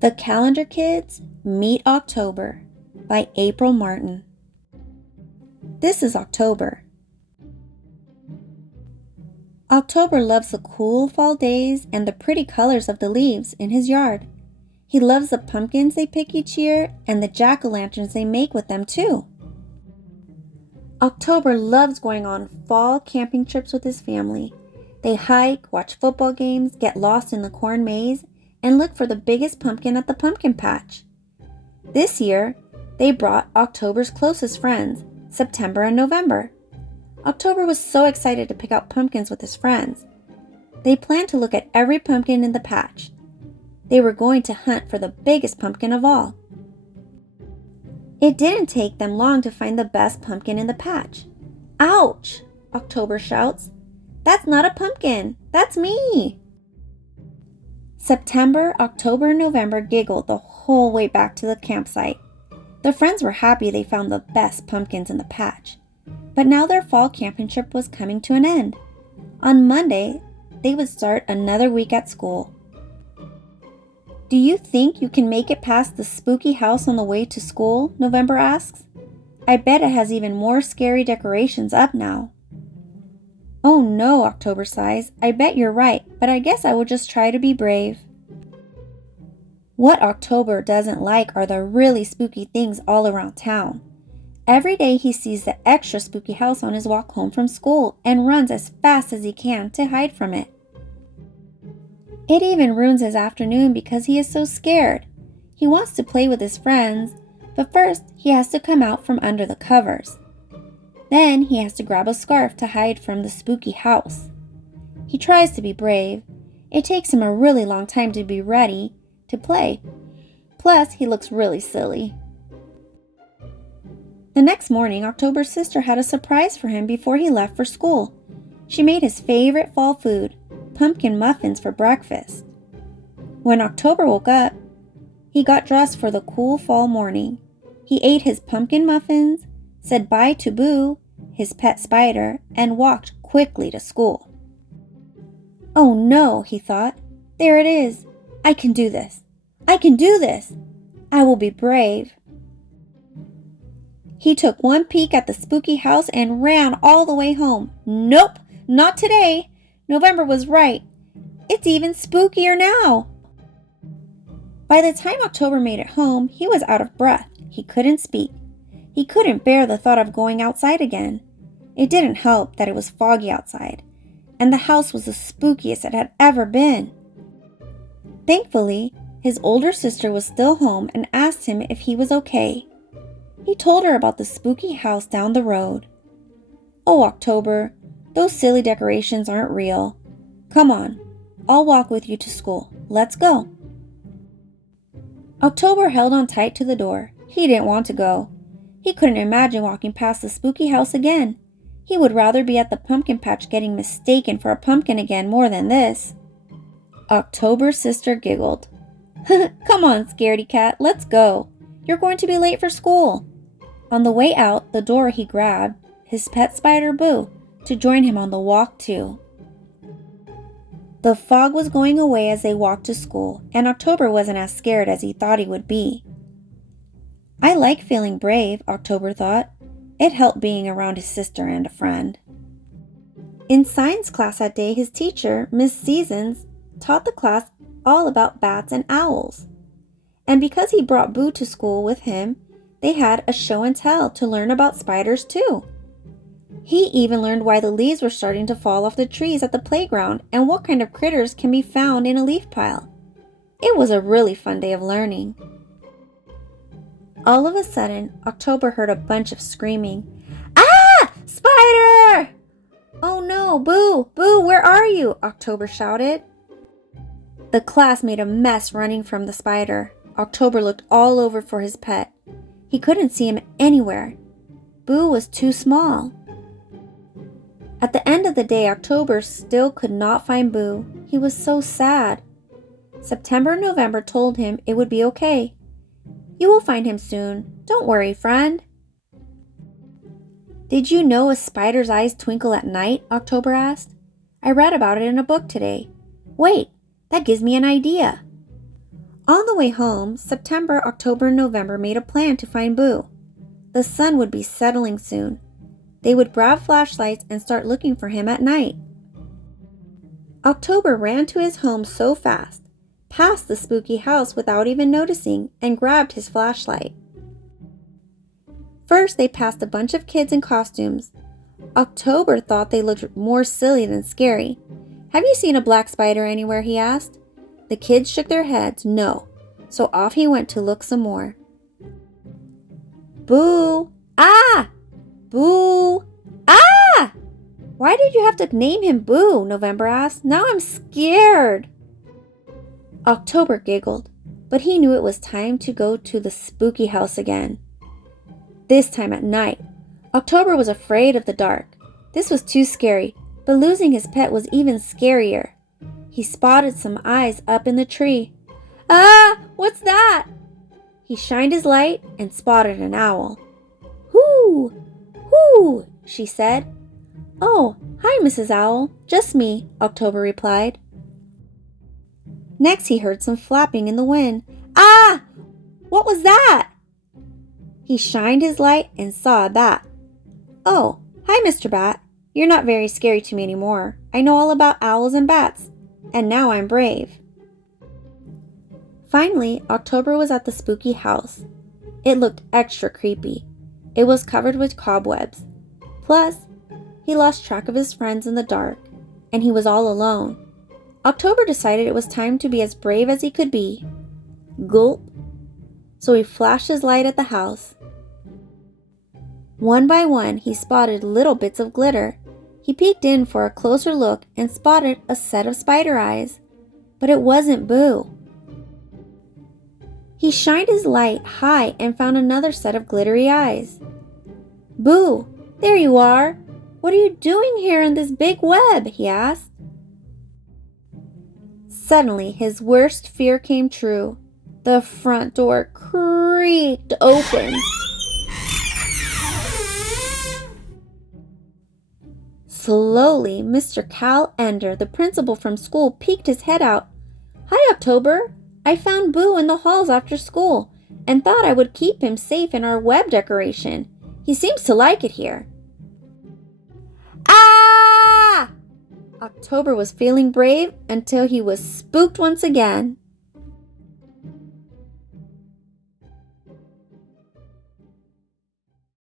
The Calendar Kids Meet October by April Martin. This is October. October loves the cool fall days and the pretty colors of the leaves in his yard. He loves the pumpkins they pick each year and the jack-o'-lanterns they make with them too. October loves going on fall camping trips with his family. They hike, watch football games, get lost in the corn maze, and look for the biggest pumpkin at the pumpkin patch. This year, they brought October's closest friends, September and November. October was so excited to pick out pumpkins with his friends. They planned to look at every pumpkin in the patch. They were going to hunt for the biggest pumpkin of all. It didn't take them long to find the best pumpkin in the patch. "Ouch!" October shouts. "That's not a pumpkin, that's me!" September, October, and November giggled the whole way back to the campsite. The friends were happy they found the best pumpkins in the patch. But now their fall camping trip was coming to an end. On Monday, they would start another week at school. "Do you think you can make it past the spooky house on the way to school?" November asks. "I bet it has even more scary decorations up now." "Oh no," October sighs. "I bet you're right, but I guess I will just try to be brave." What October doesn't like are the really spooky things all around town. Every day he sees the extra spooky house on his walk home from school and runs as fast as he can to hide from it. It even ruins his afternoon because he is so scared. He wants to play with his friends, but first he has to come out from under the covers. Then he has to grab a scarf to hide from the spooky house. He tries to be brave. It takes him a really long time to be ready to play. Plus, he looks really silly. The next morning, October's sister had a surprise for him before he left for school. She made his favorite fall food, pumpkin muffins, for breakfast. When October woke up, he got dressed for the cool fall morning. He ate his pumpkin muffins, said bye to Boo, his pet spider, and walked quickly to school. "Oh no," he thought. "There it is. I can do this. I can do this. I will be brave." He took one peek at the spooky house and ran all the way home. Nope, not today. November was right. It's even spookier now. By the time October made it home, he was out of breath. He couldn't speak. He couldn't bear the thought of going outside again. It didn't help that it was foggy outside, and the house was the spookiest it had ever been. Thankfully, his older sister was still home and asked him if he was okay. He told her about the spooky house down the road. "Oh, October, those silly decorations aren't real. Come on, I'll walk with you to school. Let's go." October held on tight to the door. He didn't want to go. He couldn't imagine walking past the spooky house again. He would rather be at the pumpkin patch getting mistaken for a pumpkin again more than this. October's sister giggled. "Come on, scaredy cat, let's go. You're going to be late for school." On the way out the door, he grabbed his pet spider Boo to join him on the walk too. The fog was going away as they walked to school, and October wasn't as scared as he thought he would be. "I like feeling brave," October thought. It helped being around his sister and a friend. In science class that day, his teacher, Miss Seasons, taught the class all about bats and owls. And because he brought Boo to school with him, they had a show and tell to learn about spiders too. He even learned why the leaves were starting to fall off the trees at the playground and what kind of critters can be found in a leaf pile. It was a really fun day of learning. All of a sudden, October heard a bunch of screaming. "Ah! Spider!" "Oh no, Boo! Boo, where are you?" October shouted. The class made a mess running from the spider. October looked all over for his pet. He couldn't see him anywhere. Boo was too small. At the end of the day, October still could not find Boo. He was so sad. September and November told him it would be okay. "You will find him soon. Don't worry, friend." "Did you know a spider's eyes twinkle at night?" October asked. "I read about it in a book today. Wait, that gives me an idea." On the way home, September, October, and November made a plan to find Boo. The sun would be settling soon. They would grab flashlights and start looking for him at night. October ran to his home so fast, past the spooky house without even noticing, and grabbed his flashlight. First, they passed a bunch of kids in costumes. October thought they looked more silly than scary. "Have you seen a black spider anywhere?" he asked. The kids shook their heads, no, so off he went to look some more. Boo! Ah! Boo! Ah! Why did you have to name him Boo? November asked. Now I'm scared. October giggled, but he knew it was time to go to the spooky house again. This time at night. October was afraid of the dark. This was too scary, but losing his pet was even scarier. He spotted some eyes up in the tree. Ah! What's that? He shined his light and spotted an owl. Whoo! Whoo! She said. Oh, hi, Mrs. Owl. Just me, October replied. Next he heard some flapping in the wind. Ah! What was that? He shined his light and saw a bat. Oh, hi, Mr. Bat. You're not very scary to me anymore. I know all about owls and bats, and now I'm brave. Finally, October was at the spooky house. It looked extra creepy. It was covered with cobwebs. Plus, he lost track of his friends in the dark, and he was all alone. October decided it was time to be as brave as he could be. Gulp. So he flashed his light at the house. One by one, he spotted little bits of glitter. He peeked in for a closer look and spotted a set of spider eyes. But it wasn't Boo. He shined his light high and found another set of glittery eyes. Boo, there you are. What are you doing here in this big web? He asked. Suddenly, his worst fear came true. The front door creaked open. Slowly, Mr. Cal Ender, the principal from school, peeked his head out. Hi, October. I found Boo in the halls after school and thought I would keep him safe in our web decoration. He seems to like it here. Ah! October was feeling brave until he was spooked once again.